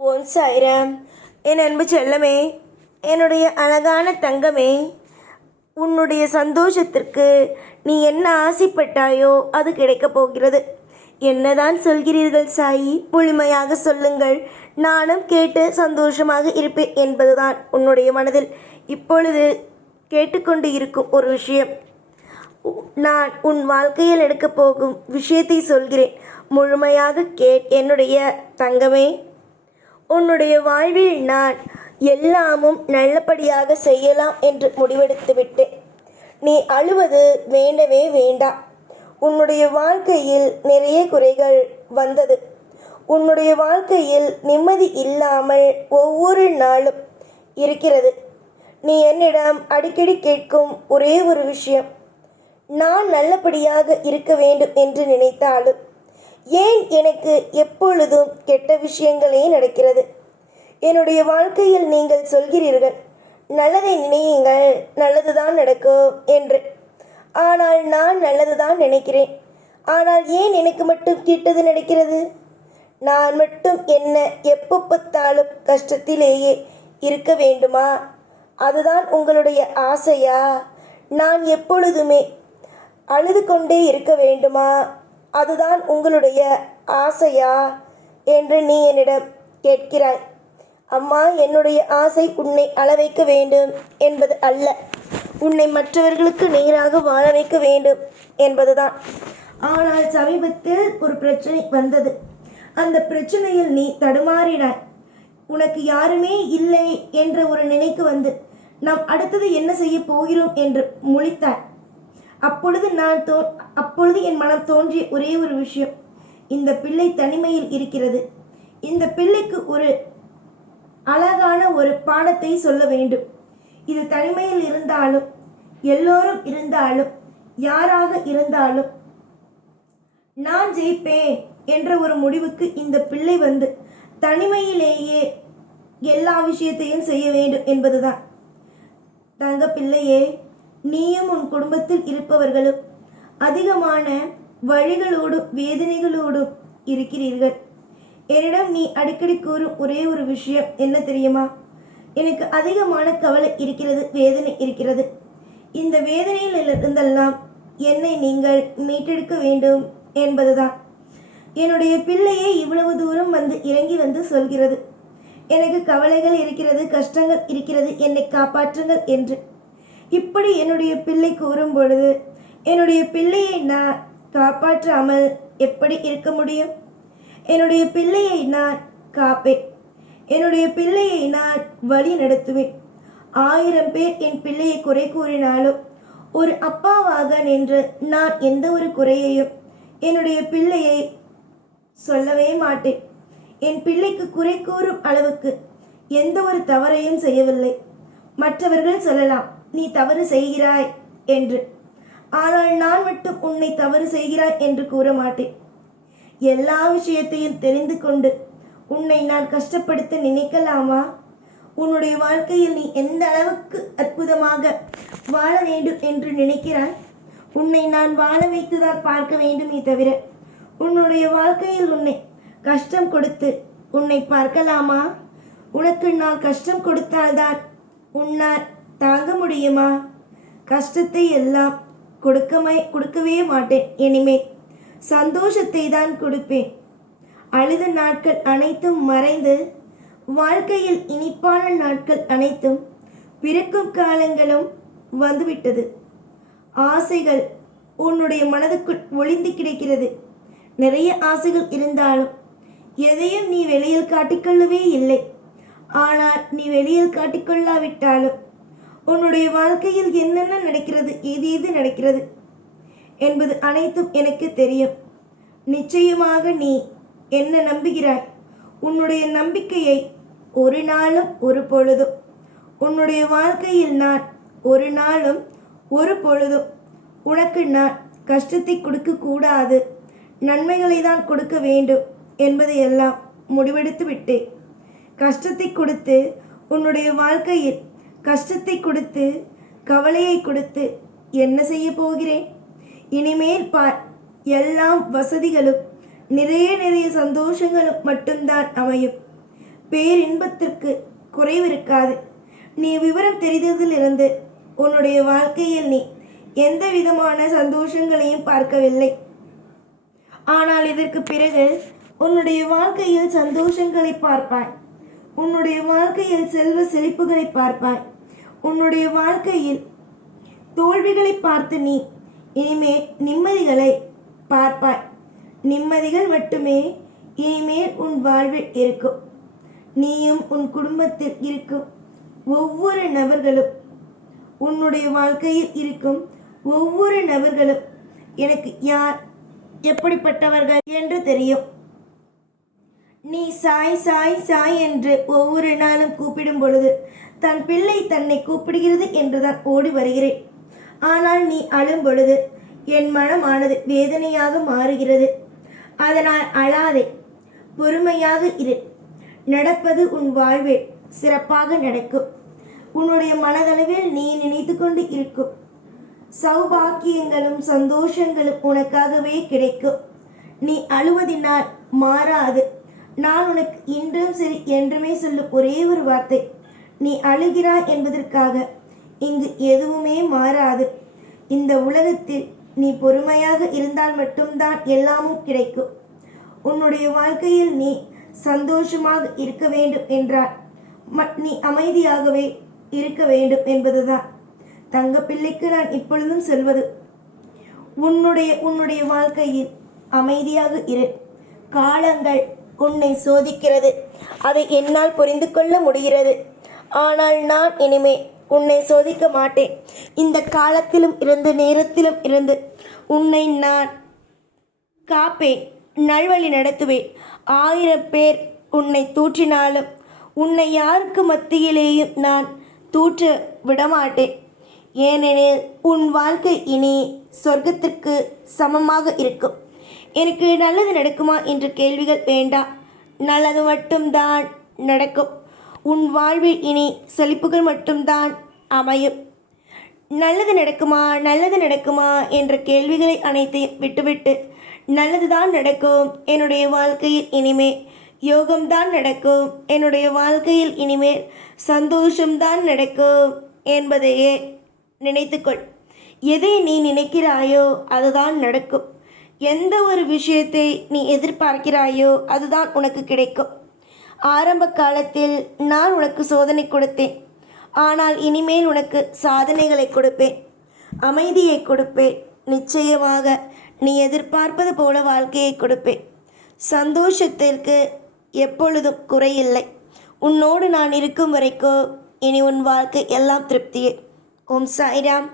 ஓம் சாய்ராம். என் அன்பு செல்லமே, என்னுடைய அழகான தங்கமே, உன்னுடைய சந்தோஷத்திற்கு நீ என்ன ஆசைப்பட்டாயோ அது கிடைக்கப் போகிறது. என்னதான் சொல்கிறீர்கள் சாயி? முழுமையாக சொல்லுங்கள், நானும் கேட்டு சந்தோஷமாக இருப்பேன் என்பதுதான் உன்னுடைய மனதில் இப்பொழுது கேட்டுக்கொண்டு இருக்கும் ஒரு விஷயம். நான் உன் வாழ்க்கையில் எடுக்கப் போகும் விஷயத்தை சொல்கிறேன், முழுமையாக என்னுடைய தங்கமே. உன்னுடைய வாழ்வில் நான் எல்லாமும் நல்லபடியாக செய்யலாம் என்று முடிவெடுத்து விட்டேன். நீ அழுவது வேண்டவே வேண்டாம். உன்னுடைய வாழ்க்கையில் நிறைய குறைகள் வந்தது. உன்னுடைய வாழ்க்கையில் நிம்மதி இல்லாமல் ஒவ்வொரு நாளும் இருக்கிறது. நீ என்னிடம் அடிக்கடி கேட்கும் ஒரே ஒரு விஷயம், நான் நல்லபடியாக இருக்க வேண்டும் என்று நினைத்தாலும் ஏன் எனக்கு எப்பொழுதும் கெட்ட விஷயங்களே நடக்கிறது? என்னுடைய வாழ்க்கையில் நீங்கள் சொல்கிறீர்கள், நல்லதை நினையுங்கள், நல்லதுதான் நடக்கும் என்று. ஆனால் நான் நல்லதுதான் நினைக்கிறேன். ஆனால் ஏன் எனக்கு மட்டும் கெட்டது நடக்கிறது? நான் மட்டும் என்ன எப்போ பார்த்தாலும் கஷ்டத்திலேயே இருக்க வேண்டுமா? அதுதான் உங்களுடைய ஆசையா? நான் எப்பொழுதுமே அழுது கொண்டே இருக்க வேண்டுமா? அதுதான் உங்களுடைய ஆசையா என்று நீ என்னிடம் கேட்கிறாய். அம்மா, என்னுடைய ஆசை உன்னை அழ வைக்க வேண்டும் என்பது அல்ல, உன்னை மற்றவர்களுக்கு நேராக வாழ வைக்க வேண்டும் என்பதுதான். ஆனால் சமீபத்தில் ஒரு பிரச்சனை வந்தது. அந்த பிரச்சனையில் நீ தடுமாறினாய். உனக்கு யாருமே இல்லை என்ற ஒரு நினைக்கு வந்து நாம் அடுத்தது என்ன செய்ய போகிறோம் என்று முழித்தாய். அப்பொழுது என் மனம் தோன்றிய ஒரே ஒரு விஷயம், இந்த பிள்ளை தனிமையில் இருக்கிறது. இந்த பிள்ளைக்கு ஒரு அழகான ஒரு பாடத்தை சொல்ல வேண்டும். இது தனிமையில் இருந்தாலும், எல்லோரும் இருந்தாலும், யாராக இருந்தாலும் நான் ஜெயிப்பேன் என்ற ஒரு முடிவுக்கு இந்த பிள்ளை வந்து தனிமையிலேயே எல்லா விஷயத்தையும் செய்ய வேண்டும் என்பதுதான். தங்க பிள்ளையே, நீயும் உன் குடும்பத்தில் இருப்பவர்களும் அதிகமான வழிகளோடும் வேதனைகளோடும் இருக்கிறீர்கள். என்னிடம் நீ அடிக்கடி கூறும் ஒரே ஒரு விஷயம் என்ன தெரியுமா? எனக்கு அதிகமான கவலை இருக்கிறது, வேதனை இருக்கிறது. இந்த வேதனையில் இருந்தெல்லாம் என்னை நீங்கள் மீட்டெடுக்க வேண்டும் என்பதுதான். என்னுடைய பிள்ளையே இவ்வளவு தூரம் வந்து இறங்கி வந்து சொல்கிறது, எனக்கு கவலைகள் இருக்கிறது, கஷ்டங்கள் இருக்கிறது, என்னை காப்பாற்றுங்கள் என்று. இப்படி என்னுடைய பிள்ளை கூறும் பொழுது என்னுடைய பிள்ளையை நான் காப்பாற்றாமல் எப்படி இருக்க முடியும்? என்னுடைய பிள்ளையை நான் காப்பேன், என்னுடைய பிள்ளையை நான் வழி நடத்துவேன். 1000 பேர் என் பிள்ளையை குறை கூறினாலும் ஒரு அப்பாவாக நின்று நான் எந்த ஒரு குறையையும் என்னுடைய பிள்ளையை சொல்லவே மாட்டேன். என் பிள்ளைக்கு குறை கூறும் அளவுக்கு எந்த ஒரு தவறையும் செய்யவில்லை. மற்றவர்கள் சொல்லலாம், நீ தவறு செய்கிறாய் என்று. ஆனால் நான் மட்டும் உன்னை தவறு செய்கிறாய் என்று கூற மாட்டேன். எல்லா விஷயத்தையும் தெரிந்து கொண்டு உன்னை நான் கஷ்டப்படுத்த நினைக்கலாமா? உன்னுடைய வாழ்க்கையில் நீ எந்த அளவுக்கு அற்புதமாக வாழ வேண்டும் என்று நினைக்கிறாய்? உன்னை நான் வாழ வைத்துதான் பார்க்க வேண்டுமே தவிர உன்னுடைய வாழ்க்கையில் உன்னை கஷ்டம் கொடுத்து உன்னை பார்க்கலாமா? உனக்கு நான் கஷ்டம் கொடுத்தால்தான் உன்னால் தாங்க முடியுமா? கஷ்டத்தை எல்லாம் கொடுக்கவே மாட்டேன். இனிமேல் சந்தோஷத்தை தான் கொடுப்பேன். அழுத நாட்கள் அனைத்தும் மறைந்து வாழ்க்கையில் இனிப்பான நாட்கள் அனைத்தும் பிறக்கும் காலங்களும் வந்துவிட்டது. ஆசைகள் உன்னுடைய மனதுக்குள் ஒளிந்து கிடக்கிறது. நிறைய ஆசைகள் இருந்தாலும் எதையும் நீ வெளியில் காட்டிக்கொள்ளவே இல்லை. ஆனால் நீ வெளியில் காட்டிக்கொள்ளாவிட்டாலும் உன்னுடைய வாழ்க்கையில் என்னென்ன நடக்கிறது, ஏது நடக்கிறது என்பது அனைத்தும் எனக்கு தெரியும். நிச்சயமாக நீ என்ன நம்புகிறாய்? உன்னுடைய நம்பிக்கையை ஒரு நாளும் ஒரு பொழுதும் உன்னுடைய வாழ்க்கையில் நான் ஒரு நாளும் ஒரு பொழுதும் உனக்கு நான் கஷ்டத்தை கொடுக்க கூடாது, நன்மைகளை தான் கொடுக்க வேண்டும் என்பதையெல்லாம் முடிவெடுத்து விட்டேன். கஷ்டத்தை கொடுத்து உன்னுடைய வாழ்க்கையில் கஷ்டத்தை கொடுத்து கவலையை கொடுத்து என்ன செய்ய போகிறேன்? இனிமேல் பார், எல்லாம் வசதிகளும் நிறைய சந்தோஷங்களும் மட்டும்தான் அமையும். பேரின்பத்திற்கு குறைவிருக்காது. நீ விவரம் தெரிந்ததிலிருந்து உன்னுடைய வாழ்க்கையில் நீ எந்த விதமான சந்தோஷங்களையும் பார்க்கவில்லை. ஆனால் இதற்கு பிறகு உன்னுடைய வாழ்க்கையில் சந்தோஷங்களை பார்ப்பாய். உன்னுடைய வாழ்க்கையில் செல்வ செழிப்புகளை பார்ப்பாய். உன்னுடைய வாழ்க்கையில் தோல்விகளை பார்த்து நீ இனிமே நிம்மதிகளை பார்ப்பாய். நிம்மதிகள் மட்டுமே இனிமேல் உன் வாழ்வில் இருக்கும். நீயும் உன் குடும்பத்தில் இருக்கும் ஒவ்வொரு நபர்களும், உன்னுடைய வாழ்க்கையில் இருக்கும் ஒவ்வொரு நபர்களும் எனக்கு யார் எப்படிப்பட்டவர்கள் என்று தெரியும். நீ சாய் சாய் சாய் என்று ஒவ்வொரு நாளும் கூப்பிடும் பொழுது தன் பிள்ளை தன்னை கூப்பிடுகிறது என்றுதான் ஓடி வருகிறேன். ஆனால் நீ அழும் பொழுது என் மனமானது வேதனையாக மாறுகிறது. அதனால் அழாதே, பொறுமையாக இரு. நடப்பது உன் வாழ்வில் சிறப்பாக நடக்கும். உன்னுடைய மனதளவில் நீ நினைத்து கொண்டு இருக்கும் சௌபாக்கியங்களும் சந்தோஷங்களும் உனக்காகவே கிடைக்கும். நீ அழுவதினால் மாறாது. நான் உனக்கு இன்றும் சரி என்றுமே சொல்லும் ஒரே ஒரு வார்த்தை, நீ அழுகிறாய் என்பதற்காக இங்கு எதுவுமே மாறாது. இந்த உலகத்தில் நீ பொறுமையாக இருந்தால் மட்டும்தான் எல்லாமும் கிடைக்கும். உன்னுடைய வாழ்க்கையில் நீ சந்தோஷமாக இருக்க வேண்டும் என்றால் நீ அமைதியாகவே இருக்க வேண்டும் என்பதுதான் தங்க பிள்ளைக்கு நான் இப்பொழுதும் சொல்வது. உன்னுடைய வாழ்க்கையில் அமைதியாக இரு. காலங்கள் உன்னை சோதிக்கிறது, அதை என்னால் புரிந்து கொள்ள முடிகிறது. ஆனால் நான் இனிமே உன்னை சோதிக்க மாட்டேன். இந்த காலத்திலும் இருந்து நேரத்திலும் இருந்து உன்னை நான் காப்பேன், நல்வழி நடத்துவேன். 1000 பேர் உன்னை தூற்றினாலும் உன்னை யாருக்கு மத்தியிலேயும் நான் தூற்ற விடமாட்டேன். ஏனெனில் உன் வாழ்க்கை இனி சொர்க்கத்திற்கு சமமாக இருக்கும். எனக்கு நல்லது நடக்குமா என்ற கேள்விகள் வேண்டாம். நல்லது மட்டும்தான் நடக்கும். உன் வாழ்வில் இனி செழிப்புகள் மட்டும்தான் அமையும். நல்லது நடக்குமா என்ற கேள்விகளை அனைத்தையும் விட்டுவிட்டு நல்லதுதான் நடக்கும், என்னுடைய வாழ்க்கையில் இனிமே யோகம்தான் நடக்கும், என்னுடைய வாழ்க்கையில் இனிமேல் சந்தோஷம்தான் நடக்கும் என்பதையே நினைத்துக்கொள். எதை நீ நினைக்கிறாயோ அதுதான் நடக்கும். எந்த ஒரு விஷயத்தை நீ எதிர்பார்க்கிறாயோ அதுதான் உனக்கு கிடைக்கும். ஆரம்ப காலத்தில் நான் உனக்கு சோதனை கொடுத்தேன். ஆனால் இனிமேல் உனக்கு சாதனைகளை கொடுப்பேன், அமைதியை கொடுப்பேன். நிச்சயமாக நீ எதிர்பார்ப்பது போல வாழ்க்கையை கொடுப்பேன். சந்தோஷத்திற்கு எப்பொழுதும் குறையில்லை. உன்னோடு நான் இருக்கும் வரைக்கும் இனி உன் வாழ்க்கை எல்லாம் திருப்தியே. ஓம் சாய்ராம்.